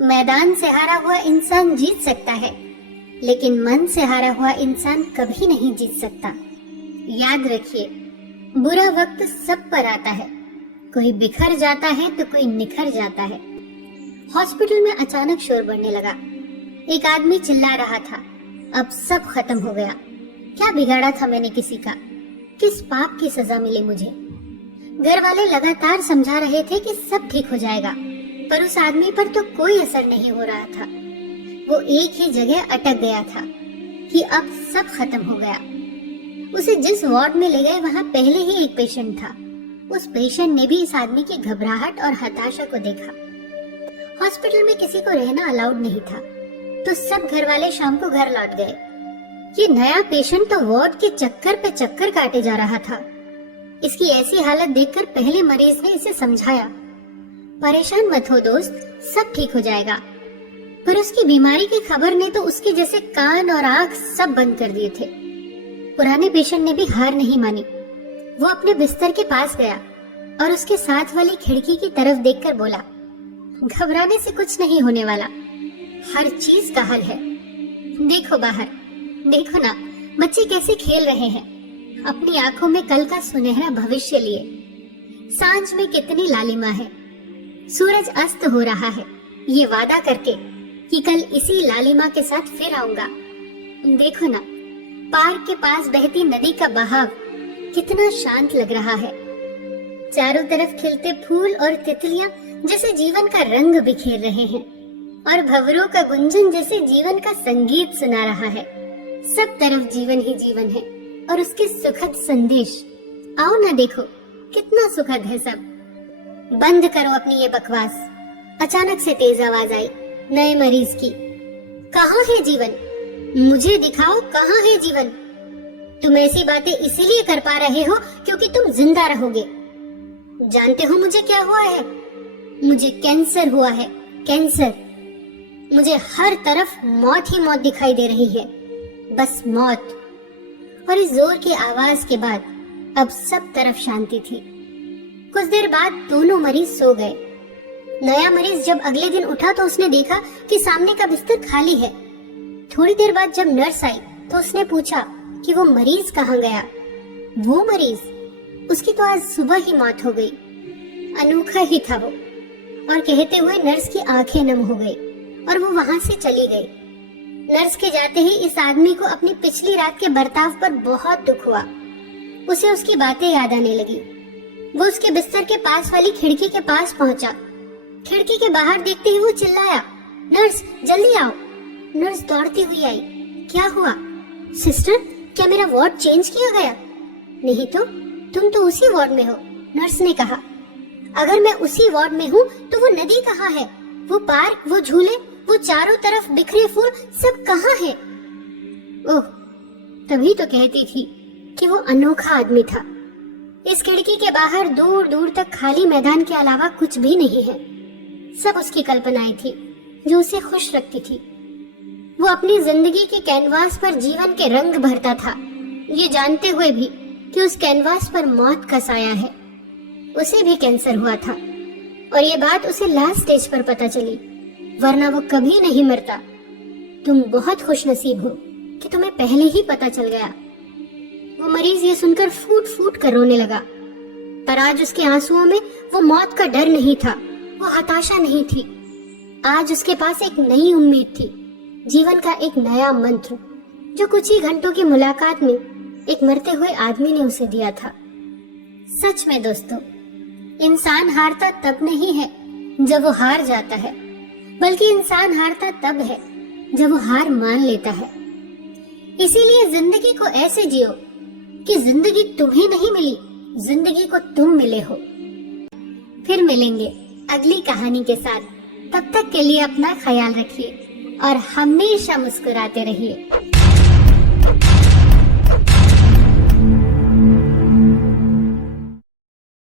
मैदान से हारा हुआ इंसान जीत सकता है, लेकिन मन से हारा हुआ इंसान कभी नहीं जीत सकता। याद रखिए, बुरा वक्त सब पर आता है। कोई बिखर जाता है तो कोई निखर जाता है। हॉस्पिटल में अचानक शोर बढ़ने लगा। एक आदमी चिल्ला रहा था, अब सब खत्म हो गया। क्या बिगाड़ा था मैंने किसी का? किस पाप की सजा मिली मुझे? घर वाले लगातार समझा रहे थे कि सब ठीक हो जाएगा, पर उस आदमी पर तो कोई असर नहीं हो रहा था। वो एक ही जगह अटक गया था कि अब सब खत्म हो गया। उसे जिस वार्ड में ले गए वहाँ पहले ही एक पेशेंट था। उस पेशेंट ने भी इस आदमी की घबराहट और हताशा को देखा। हॉस्पिटल में किसी को रहना अलाउड नहीं था, तो सब घर वाले शाम को घर लौट गए। ये नया पेशेंट तो वार्ड के चक्कर पे चक्कर काटे जा रहा था। इसकी ऐसी हालत देखकर पहले मरीज ने इसे समझाया, परेशान मत हो दोस्त, सब ठीक हो जाएगा। पर उसकी बीमारी की खबर ने तो उसके जैसे कान और आंख सब बंद कर दिए थे। पुराने पेशेंट ने भी हार नहीं मानी। वो अपने बिस्तर के पास गया और उसके साथ वाली खिड़की की तरफ देखकर बोला, घबराने से कुछ नहीं होने वाला, हर चीज का हल है। देखो बाहर, देखो ना, बच्चे कैसे खेल रहे हैं, अपनी आंखों में कल का सुनहरा भविष्य लिए। सांझ में कितनी लालिमा है, सूरज अस्त हो रहा है, ये वादा करके कि कल इसी लालिमा के साथ फिर आऊंगा। देखो ना, पार्क के पास बहती नदी का बहाव कितना शांत लग रहा है। चारों तरफ खिलते फूल और तितलियां जैसे जीवन का रंग बिखेर रहे हैं, और भंवरों का गुंजन जैसे जीवन का संगीत सुना रहा है। सब तरफ जीवन ही जीवन है और उसके सुखद संदेश। आओ ना, देखो कितना सुखद है सब। बंद करो अपनी ये बकवास। अचानक से तेज आवाज आई नए मरीज की। कहाँ है जीवन? मुझे दिखाओ, कहाँ है जीवन? तुम ऐसी बातें इसीलिए कर पा रहे हो क्योंकि तुम जिंदा रहोगे। जानते हो मुझे क्या हुआ है? मुझे कैंसर हुआ है, कैंसर। मुझे हर तरफ मौत ही मौत दिखाई दे रही है, बस मौत। और इस जोर की आवाज के बाद अब सब तरफ शांति थी। कुछ देर बाद दोनों मरीज सो गए। नया मरीज जब अगले दिन उठा तो उसने देखा कि सामने का बिस्तर खाली है। थोड़ी देर बाद जब नर्स आई तो उसने पूछा कि वो मरीज कहाँ गया। वो मरीज, उसकी तो आज सुबह ही मौत हो गई। अनोखा ही था वो। और कहते हुए नर्स की आंखें नम हो गई और वो वहां से चली गई। नर्स के जाते ही इस आदमी को अपनी पिछली रात के बर्ताव पर बहुत दुख हुआ। उसे उसकी बातें याद आने लगी। वो उसके बिस्तर के पास वाली खिड़की के पास पहुंचा। खिड़की के बाहर देखते ही वो चिल्लाया, नर्स जल्दी आओ। नर्स दौड़ती हुई आई। क्या हुआ? सिस्टर, क्या मेरा वार्ड चेंज किया गया? नहीं तो, तुम तो उसी वार्ड में हो, नर्स ने कहा। अगर मैं उसी वार्ड में हूँ तो वो नदी कहाँ है? वो पार्क, वो झूले, वो चारों तरफ बिखरे फूल, सब कहाँ है? ओह, तभी तो कहती थी कि वो अनोखा आदमी था। इस खिड़की के बाहर दूर दूर तक खाली मैदान के अलावा कुछ भी नहीं है। सब उसकी कल्पनाएं थी जो उसे खुश रखती थी। वो अपनी जिंदगी के कैनवास पर जीवन के रंग भरता था, ये जानते हुए भी कि उस कैनवास पर मौत का साया है। उसे भी कैंसर हुआ था और ये बात उसे लास्ट स्टेज पर पता चली, वरना वो कभी नहीं मरता। तुम बहुत खुशनसीब हो कि तुम्हें पहले ही पता चल गया। वो मरीज ये सुनकर फूट फूट कर रोने लगा, पर आज उसके आंसुओं में वो मौत का डर नहीं था, वो हताशा नहीं थी। आज उसके पास एक नई उम्मीद थी, जीवन का एक नया मंत्र, जो कुछ ही घंटों की मुलाकात में एक मरते हुए आदमी ने उसे दिया था। सच में दोस्तों, इंसान हारता तब नहीं है जब वो हार जाता है, बल्कि इंसान हारता तब है जब वो हार मान लेता है। इसीलिए जिंदगी को ऐसे जियो कि जिंदगी तुम्हें नहीं मिली, जिंदगी को तुम मिले हो। फिर मिलेंगे अगली कहानी के साथ। तब तक के लिए अपना ख्याल रखिए और हमेशा मुस्कुराते रहिए।